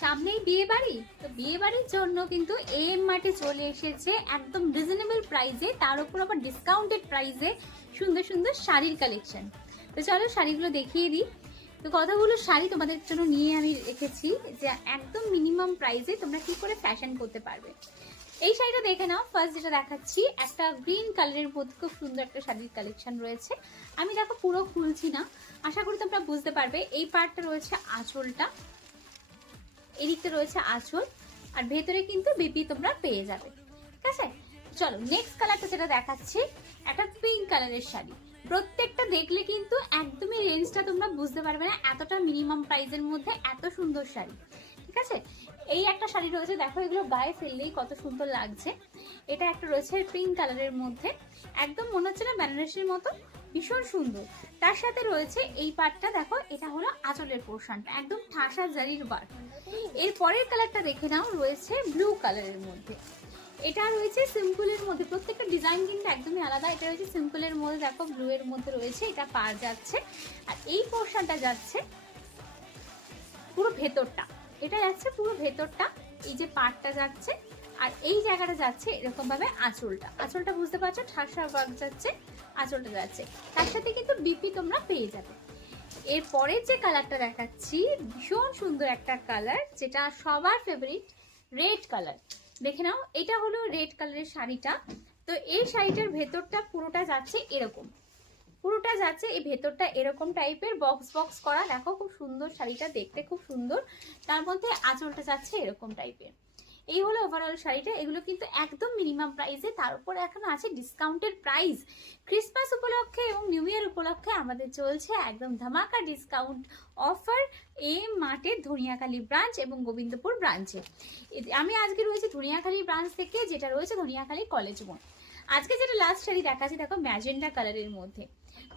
সামনেই বিয়ে বাড়ি, তো বিয়ে বাড়ির জন্য কিন্তু এম মার্টে চলে এসেছে একদম রিজনেবল প্রাইসে, তার উপর আবার ডিসকাউন্টেড প্রাইসে সুন্দর সুন্দর শাড়ির কালেকশন। তো চলো শাড়িগুলো দেখিয়ে দিই। তো কতগুলো শাড়ি তোমাদের জন্য নিয়ে আমি রেখেছি যে একদম মিনিমাম প্রাইসে তোমরা কি করে ফ্যাশন করতে পারবে। এই শাড়িটা দেখে নাও। ফার্স্ট যেটা দেখাচ্ছি, একটা গ্রিন কালারের মধ্যে খুব সুন্দর একটা শাড়ির কালেকশন রয়েছে। আমি দেখো পুরো খুলছি না, আশা করি তোমরা বুঝতে পারবে। এই পার্টটা রয়েছে আঁচলটা, এদিকটা রয়েছে আঁচল, আর ভেতরে কিন্তু বিপি তোমরা পেয়ে যাবে। ঠিক আছে, চলো নেক্সট কালারটা যেটা দেখাচ্ছি, একটা পিঙ্ক কালারের শাড়ি। প্রত্যেকটা দেখলে কিন্তু একদমই রেঞ্জটা তোমরা বুঝতে পারবে না, এতটা মিনিমাম প্রাইসের মধ্যে এত সুন্দর শাড়ি। ঠিক আছে, এই একটা শাড়ি রয়েছে, দেখো এগুলো গায়ে ফেললেই কত সুন্দর লাগছে। এটা একটা রয়েছে পিঙ্ক কালারের মধ্যে, একদম মনে হচ্ছে না বেনারসির মতো, ভীষণ সুন্দর। তার সাথে রয়েছে এই পাটটা, দেখো এটা হলো আঁচলের পোর্শনটা, একদম ঠাসা জারির বার। এর পরের কালারটা দেখে নাও, রয়েছে ব্লু কালারের মধ্যে। এটা রয়েছে সিম্পলের মধ্যে, প্রত্যেকটা ডিজাইন কিন্তু একদমই আলাদা। এটা রয়েছে সিম্পলের মধ্যে, দেখো ব্লু এর মধ্যে রয়েছে, এটা পার যাচ্ছে। আর এই পোর্শনটা যাচ্ছে পুরো ভেতরটা, এটা যাচ্ছে পুরো ভেতরটা, এই যে পাটটা যাচ্ছে, আর এই জায়গাটা যাচ্ছে এরকম ভাবে আঁচলটা। আঁচলটা বুঝতে পারছো, ঠাসা ওয়ার্ক যাচ্ছে, আঁচলটা যাচ্ছে। তার সাথে কিন্তু বিপি তোমরা পেয়ে যাবে। এরপরের যে কালারটা দেখাচ্ছি, ভীষণ সুন্দর একটা কালার, যেটা সবার ফেভারিট, রেড কালার। দেখে নাও, এটা হলো রেড কালারের শাড়িটা। তো এই শাড়িটার ভেতরটা পুরোটা যাচ্ছে এরকম, পুরোটা যাচ্ছে এই ভেতরটা এরকম টাইপের বক্স বক্স করা। দেখো খুব সুন্দর শাড়িটা, দেখতে খুব সুন্দর। তার মধ্যে আঁচলটা যাচ্ছে এরকম টাইপের। এই হলো ওভারঅল শাড়িটা। এগুলো কিন্তু একদম মিনিমাম প্রাইসে, তার উপর এখন আছে ডিসকাউন্টেড প্রাইস। ক্রিসমাস উপলক্ষে এবং নিউ ইয়ার উপলক্ষে আমাদের চলছে একদম ধামাকা ডিসকাউন্ট অফার এম মার্টের ধনিয়াখালী ব্রাঞ্চ এবং গোবিন্দপুর ব্রাঞ্চে। আমি আজকে রয়েছে ধনিয়াখালী ব্রাঞ্চ থেকে, যেটা রয়েছে ধনিয়াখালী কলেজ মোড়। আজকে যেটা লাস্ট শাড়ি দেখাচ্ছি, দেখো ম্যাজেন্ডা কালারের মধ্যে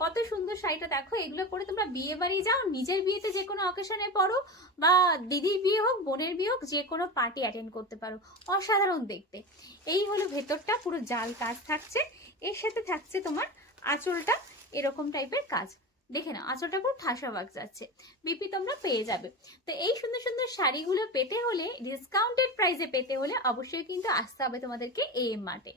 কত সুন্দর শাড়িটা। দেখো এগুলো করে তোমরা বিয়ে বাড়ি যাও, নিজের বিয়েতে যে কোনো অকেশনে পরো, বা দিদির বিয়ে হোক, বোনের বিয়ে হোক, যে কোনো পার্টি অ্যাটেন্ড করতে পারো, অসাধারণ দেখতে। এই হলো ভেতরটা, পুরো জাল কাজ থাকছে, এর সাথে থাকছে তোমার আঁচলটা এরকম টাইপের কাজ। দেখে নাও, আঁচলটা খুব ঠাসা ওয়ার্ক যাচ্ছে, বিপি তোমরা পেয়ে যাবে। তো এই সুন্দর সুন্দর শাড়িগুলো পেতে হলে, ডিসকাউন্টেড প্রাইসে পেতে হলে, অবশ্যই কিন্তু আসতে হবে তোমাদেরকে এম মার্টে।